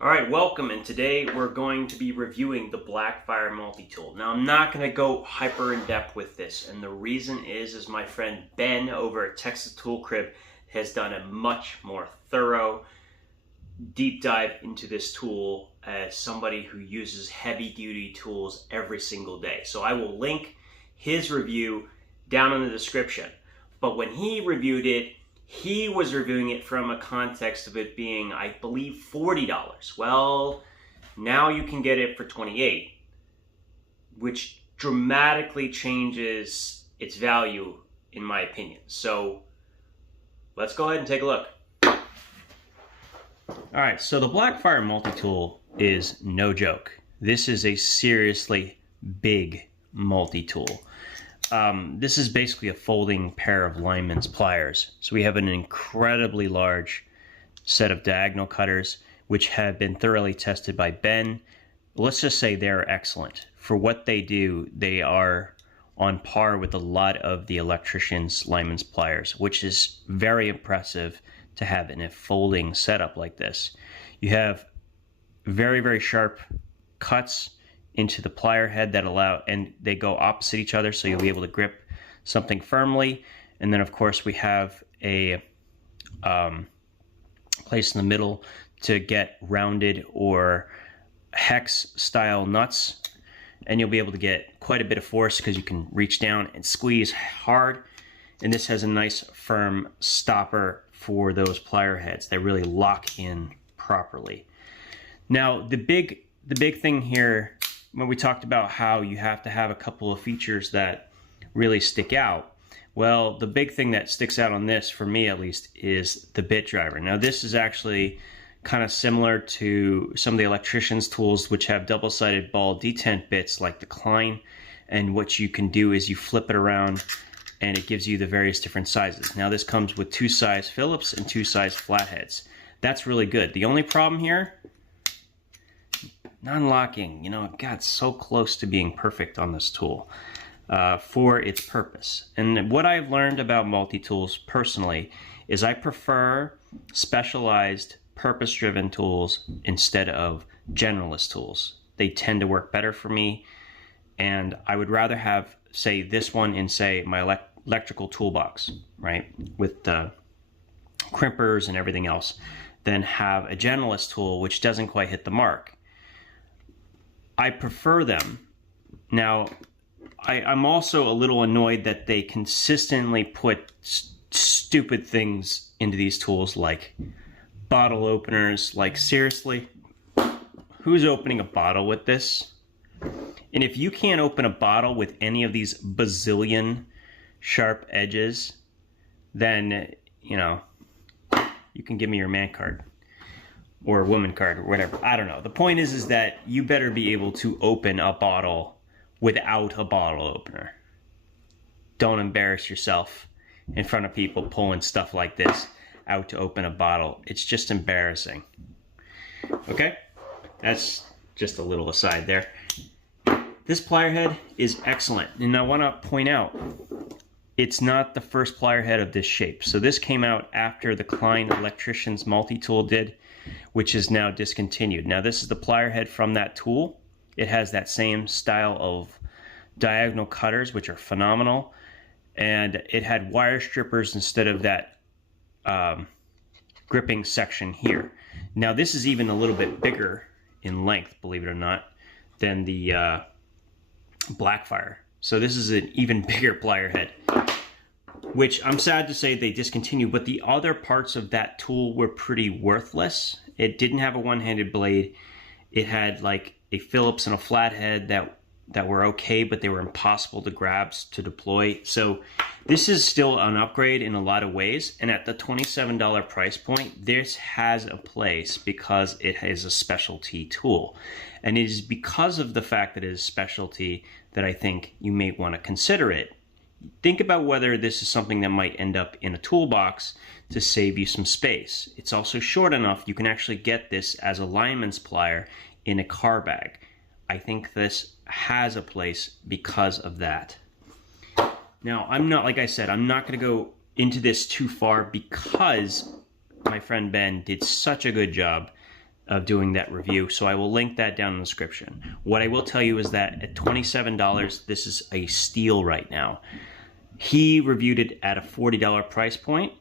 Alright, welcome, and today we're going to be reviewing the Blackfire Multi-Tool. Now, I'm not going to go hyper in-depth with this, and the reason is my friend Ben over at Texas Tool Crib has done a much more thorough deep dive into this tool as somebody who uses heavy-duty tools every single day. So I will link his review down in the description. But when he reviewed it, he was reviewing it from a context of it being, I believe, $40. Well, now you can get it for $28, which dramatically changes its value, in my opinion. So let's go ahead and take a look. All right, so the Blackfire Multi-Tool is no joke. This is a seriously big multi-tool. This is basically a folding pair of Lineman's pliers. So we have an incredibly large set of diagonal cutters, which have been thoroughly tested by Ben. Let's just say they're excellent. For what they do, they are on par with a lot of the electrician's Lineman's pliers, which is very impressive to have in a folding setup like this. You have very, very sharp cuts into the plier head that allow, and they go opposite each other, so you'll be able to grip something firmly. And then of course we have a place in the middle to get rounded or hex style nuts, and you'll be able to get quite a bit of force because you can reach down and squeeze hard. And this has a nice firm stopper for those plier heads that really lock in properly. Now the big thing here, when we talked about how you have to have a couple of features that really stick out, well, the big thing that sticks out on this, for me at least, is the bit driver. Now this is actually kind of similar to some of the electrician's tools, which have double-sided ball detent bits like the Klein, and what you can do is you flip it around and it gives you the various different sizes. Now this comes with 2 size Phillips and 2 size flatheads. That's really good. The only problem here, non-locking. You know, it got so close to being perfect on this tool for its purpose. And what I've learned about multi-tools personally is I prefer specialized, purpose-driven tools instead of generalist tools. They tend to work better for me, and I would rather have, say, this one in, say, my electrical toolbox, right, with the crimpers and everything else, than have a generalist tool which doesn't quite hit the mark. I prefer them. Now, I'm also a little annoyed that they consistently put stupid things into these tools, like bottle openers. Like, seriously, who's opening a bottle with this? And if you can't open a bottle with any of these bazillion sharp edges, then, you know, you can give me your man card or a woman card or whatever. I don't know. The point is that you better be able to open a bottle without a bottle opener. Don't embarrass yourself in front of people pulling stuff like this out to open a bottle. It's just embarrassing. Okay? That's just a little aside there. This plier head is excellent. And I want to point out, it's not the first plier head of this shape. So this came out after the Klein Electrician's Multi-Tool did, which is now discontinued. Now this is the plier head from that tool. It has that same style of diagonal cutters, which are phenomenal. And it had wire strippers instead of that gripping section here. Now this is even a little bit bigger in length, believe it or not, than the Blackfire. So this is an even bigger plier head, which I'm sad to say they discontinued, but the other parts of that tool were pretty worthless. It didn't have a one-handed blade. It had like a Phillips and a flathead that were okay, but they were impossible to grab to deploy. So this is still an upgrade in a lot of ways, and at the $27 price point, this has a place because it is a specialty tool. And it is because of the fact that it is specialty that I think you may want to consider it. Think about whether this is something that might end up in a toolbox to save you some space. It's also short enough you can actually get this as a lineman's plier in a car bag. I think this has a place because of that. Now, I'm not, like I said, I'm not going to go into this too far because my friend Ben did such a good job of doing that review, so I will link that down in the description. What I will tell you is that at $27, this is a steal right now. He reviewed it at a $40 price point,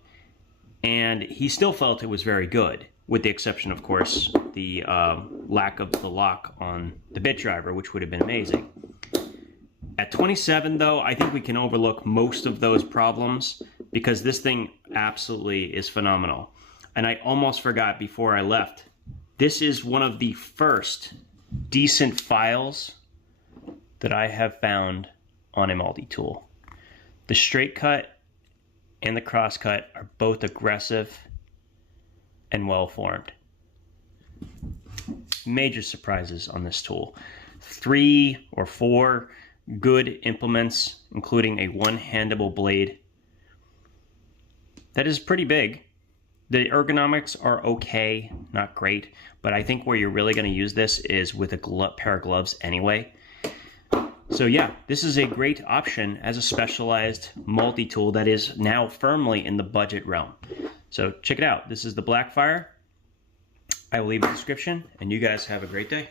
and he still felt it was very good, with the exception, of course, the lack of the lock on the bit driver, which would have been amazing. At $27, though, I think we can overlook most of those problems because this thing absolutely is phenomenal. And I almost forgot before I left, this is one of the first decent files that I have found on a multi-tool. The straight cut and the cross cut are both aggressive and well formed. Major surprises on this tool. 3 or 4 good implements, including a one-handable blade. That is pretty big. The ergonomics are okay, not great, but I think where you're really going to use this is with a pair of gloves anyway. So yeah, this is a great option as a specialized multi-tool that is now firmly in the budget realm. So check it out. This is the Blackfire. I will leave a description, and you guys have a great day.